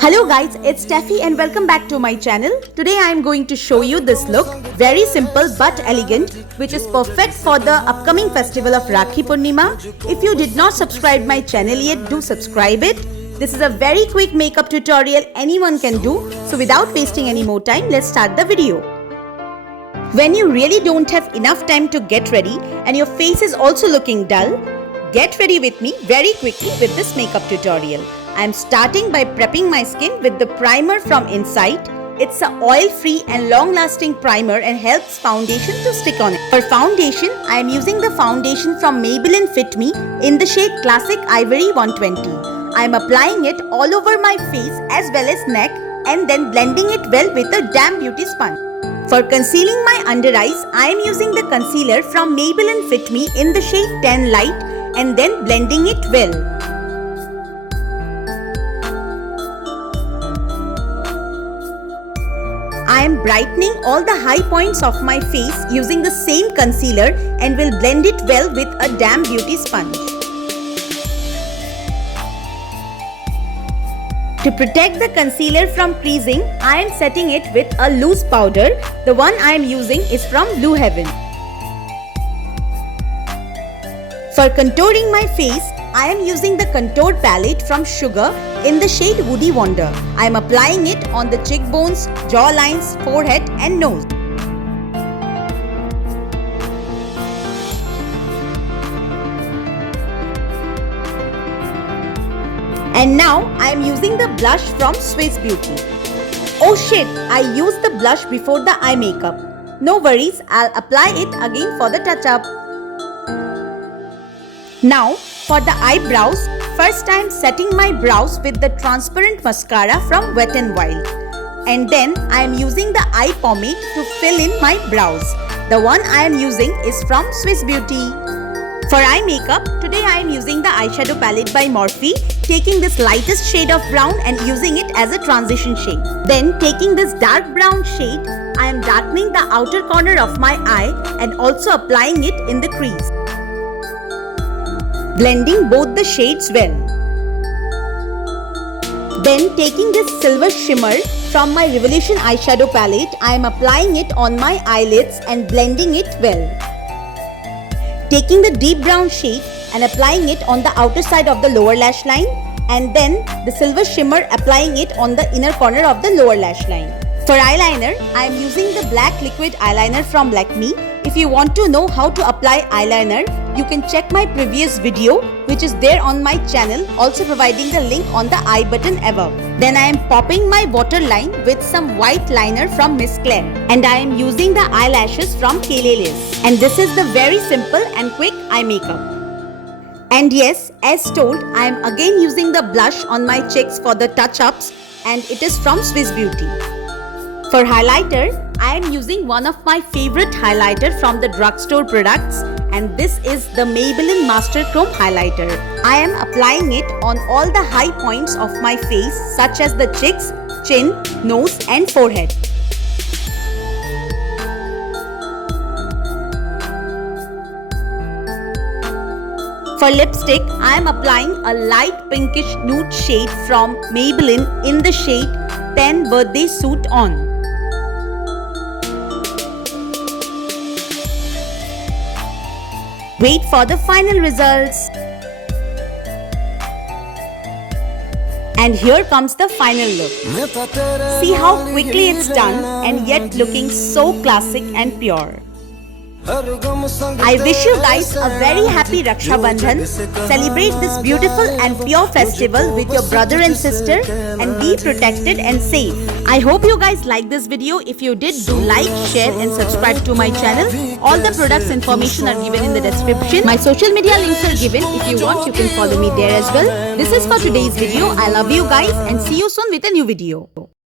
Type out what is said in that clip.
Hello guys, it's Steffe and welcome back to my channel. Today I am going to show you this look, very simple but elegant, which is perfect for the upcoming festival of Rakhi Purnima. If you did not subscribe my channel yet, do subscribe it. This is a very quick makeup tutorial anyone can do. So without wasting any more time, let's start the video. When you really don't have enough time to get ready and your face is also looking dull, get ready with me very quickly with this makeup tutorial. I am starting by prepping my skin with the primer from Insight. It's an oil-free and long-lasting primer and helps foundation to stick on it. For foundation, I am using the foundation from Maybelline Fit in the shade Classic Ivory 120. I am applying it all over my face as well as neck and then blending it well with a damp beauty sponge. For concealing my under eyes, I am using the concealer from Maybelline Fit in the shade 10 Light and then blending it well. I am brightening all the high points of my face using the same concealer and will blend it well with a damp beauty sponge. To protect the concealer from creasing, I am setting it with a loose powder. The one I am using is from Blue Heaven. For contouring my face, I am using the contour palette from Sugar in the shade Woody Wonder. I am applying it on the cheekbones, jawlines, forehead and nose. And now I am using the blush from Swiss Beauty. Oh shit, I used the blush before the eye makeup. No worries, I'll apply it again for the touch-up. Now, for the eyebrows, first I am setting my brows with the transparent mascara from Wet n Wild. And then I am using the eye pomade to fill in my brows. The one I am using is from Swiss Beauty. For eye makeup, today I am using the eyeshadow palette by Morphe, taking this lightest shade of brown and using it as a transition shade. Then taking this dark brown shade, I am darkening the outer corner of my eye and also applying it in the crease. Blending both the shades well. Then taking this silver shimmer from my Revolution eyeshadow palette, I am applying it on my eyelids and blending it well. Taking the deep brown shade and applying it on the outer side of the lower lash line, and then the silver shimmer applying it on the inner corner of the lower lash line. For eyeliner, I am using the black liquid eyeliner from Lakme. If you want to know how to apply eyeliner, you can check my previous video which is there on my channel, also providing the link on the I button above. Then I am popping my waterline with some white liner from Miss Claire, and I am using the eyelashes from Kelelis. And this is the very simple and quick eye makeup. And yes, as told, I am again using the blush on my cheeks for the touch-ups, and it is from Swiss Beauty. For highlighter, I am using one of my favorite highlighter from the drugstore products, and this is the Maybelline Master Chrome Highlighter. I am applying it on all the high points of my face such as the cheeks, chin, nose and forehead. For lipstick, I am applying a light pinkish nude shade from Maybelline in the shade 10 Birthday Suit On. Wait for the final results. And here comes the final look. See how quickly it's done and yet looking so classic and pure. I wish you guys a very happy Raksha Bandhan. Celebrate this beautiful and pure festival with your brother and sister and be protected and safe. I hope you guys like this video. If you did, do like, share and subscribe to my channel. All the products information are given in the description. My social media links are given. If you want, you can follow me there as well. This is for today's video. I love you guys and see you soon with a new video.